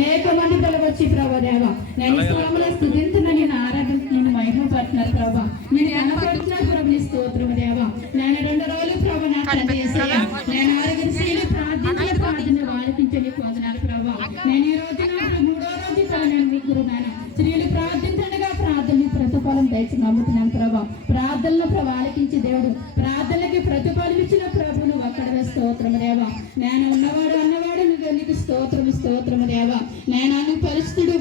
అనేక మంది వచ్చి ప్రభా దేవ నేను స్థలంలో స్థుతించిన నేను ఆరాధించిన నేను మహిమపడుతున్నారు ప్రభా నేను కనపడుతున్నారు ప్రభు నీ స్తోత్రం దేవ నేను 2 రోజులు ప్రభు నా తండ్రి యేసయ్యా నేను ఆరోగ్య స్త్రీలు ప్రార్థన ఆలకించని పొందనాలు ప్రభా నేను ఈ రోజు 3వ రోజు నేను మీకు నాయన స్త్రీలు ప్రార్థించగా ప్రార్థనని ప్రతిఫలం దయచి నమ్ముతున్నాను ప్రభా ప్రార్థనలో ప్రభు ఆలకించి దేవుడు ప్రార్థనలకి ప్రతిఫలం ఇచ్చిన ప్రభును ఒక్కడే స్తోత్రం దేవ నేను ఉన్నవాడు అన్నవాడు నీకు స్తోత్రం దేవ నేను పరిస్థితుడు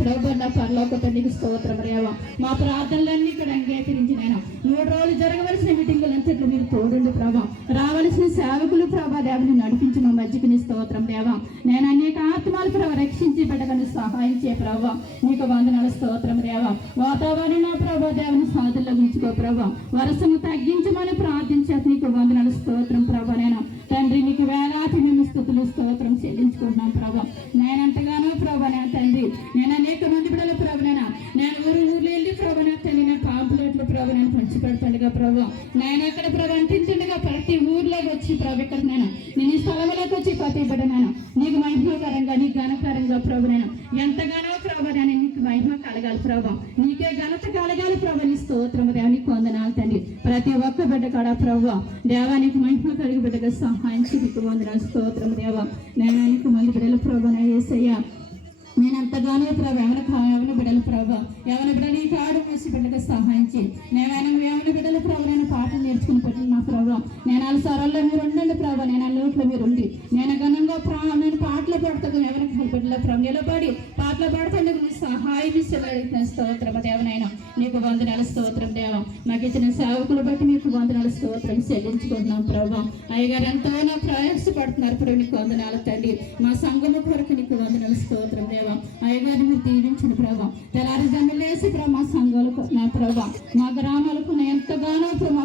ప్రభు నా పరలోకత నీకు స్తోత్రం దేవ మా ప్రార్థనలన్నీ ఇక్కడ అంగీకరించి నేను 3 రోజులు జరగవలసిన మీటింగులు అంతట్లో మీరు తోడుండి ప్రభా రావలసిన సేవకులు ప్రభా దేవని నడిపించి మా మధ్యకి నీ స్తోత్రం దేవ నేను అనేక ఆత్మలు ప్రభు రక్షించి పెట్టగలను సహాయం చే ప్రభా నీకు వందనాల స్తోత్రం దేవ వాతావరణ ప్రభా దేవుని సాధుల్లో ఉంచుకో ప్రభా వరసము తగ్గించమని ప్రార్థించేది నీకు వందనాల స్తోత్రం ప్రభా నేను తండ్రి నీకు వేలాది మేము స్తుతులు స్తోత్రం చెల్లించుకుంటున్నాను ప్రభా నేనంతగానో ప్రభా నేను తండ్రి నేను అనేక మంది బిడ్డల ప్రభా నేను ఊర్లో వెళ్ళి ప్రభా నా తండ్రి నేను పాంపులెట్లు ప్రభా నేను పంచి పెడతానుగా ప్రభా నేను అక్కడ ప్రభా అంటించుండగా ప్రతి ఊర్లోకి వచ్చి ప్రభు ఇక్కడ నేను ఈ స్థలంలోకి వచ్చి ప్రతి బిడ్డ నేను నీకు మహిమకరంగా నీకు ఘనకరంగా ప్రభు నేను ఎంతగానో ప్రభా నేను నీకు మహిమ కలగాలి ప్రభా నీకే ఘనత కలగాలి ప్రభా నీ స్తోత్రం దేవానికి వందనాలు తండ్రి ప్రతి ఒక్క బిడ్డ కాడ ప్రభా దేవానికి మహిమ కలిగి బిడ్డగా సహాయం నీకు వందనాలు స్తోత్రం దేవా నేను నీకు మంది బిడ్డల ప్రభా నా యేసయ్యా నేను ఎంతగానో ప్రభు ఎవరి బిడ్డల ప్రభు ఎవరి బిడ్డ నీ కాడు వేసి బిడ్డగా సహాయం చేయి ఎవరి బిడ్డల ప్రభు నేను పాటలు నేర్చుకుని పెట్టిన నా ప్రభు నేను వాళ్ళ సరల్లో మీరు ఉండండి ప్రభు నేను వాళ్ళ లోట్లో మీరు ఉండి నేను ఘనంగా నేను పాటలు పడతాను ఎవరికి బిడ్డల ప్రభు నిలబడి పాటలు పడతాను నీ సహాయం ఇస్తే స్తోత్రం దేవనైనా నీకు వందనాల స్తోత్రం దేవ నాకు ఇచ్చిన సేవకులు బట్టి నీకు వందనాల స్తోత్రం చెల్లించుకుంటున్నాం ప్రభు అయ్యగారు ఎంతో నా ప్రయాసపడుతున్నారు ప్రభు నీకు వందనాలు తండ్రి మా సంఘము కొరకు నీకు వందనాల స్తోత్రం దేవ అయ్యగారిని మీరు దీవించిన ప్రభా తెల్లారుజామున లేసి ప్రభా మా సంఘాలకు నా ప్రభా మా గ్రామాలకు ఎంతగానో మా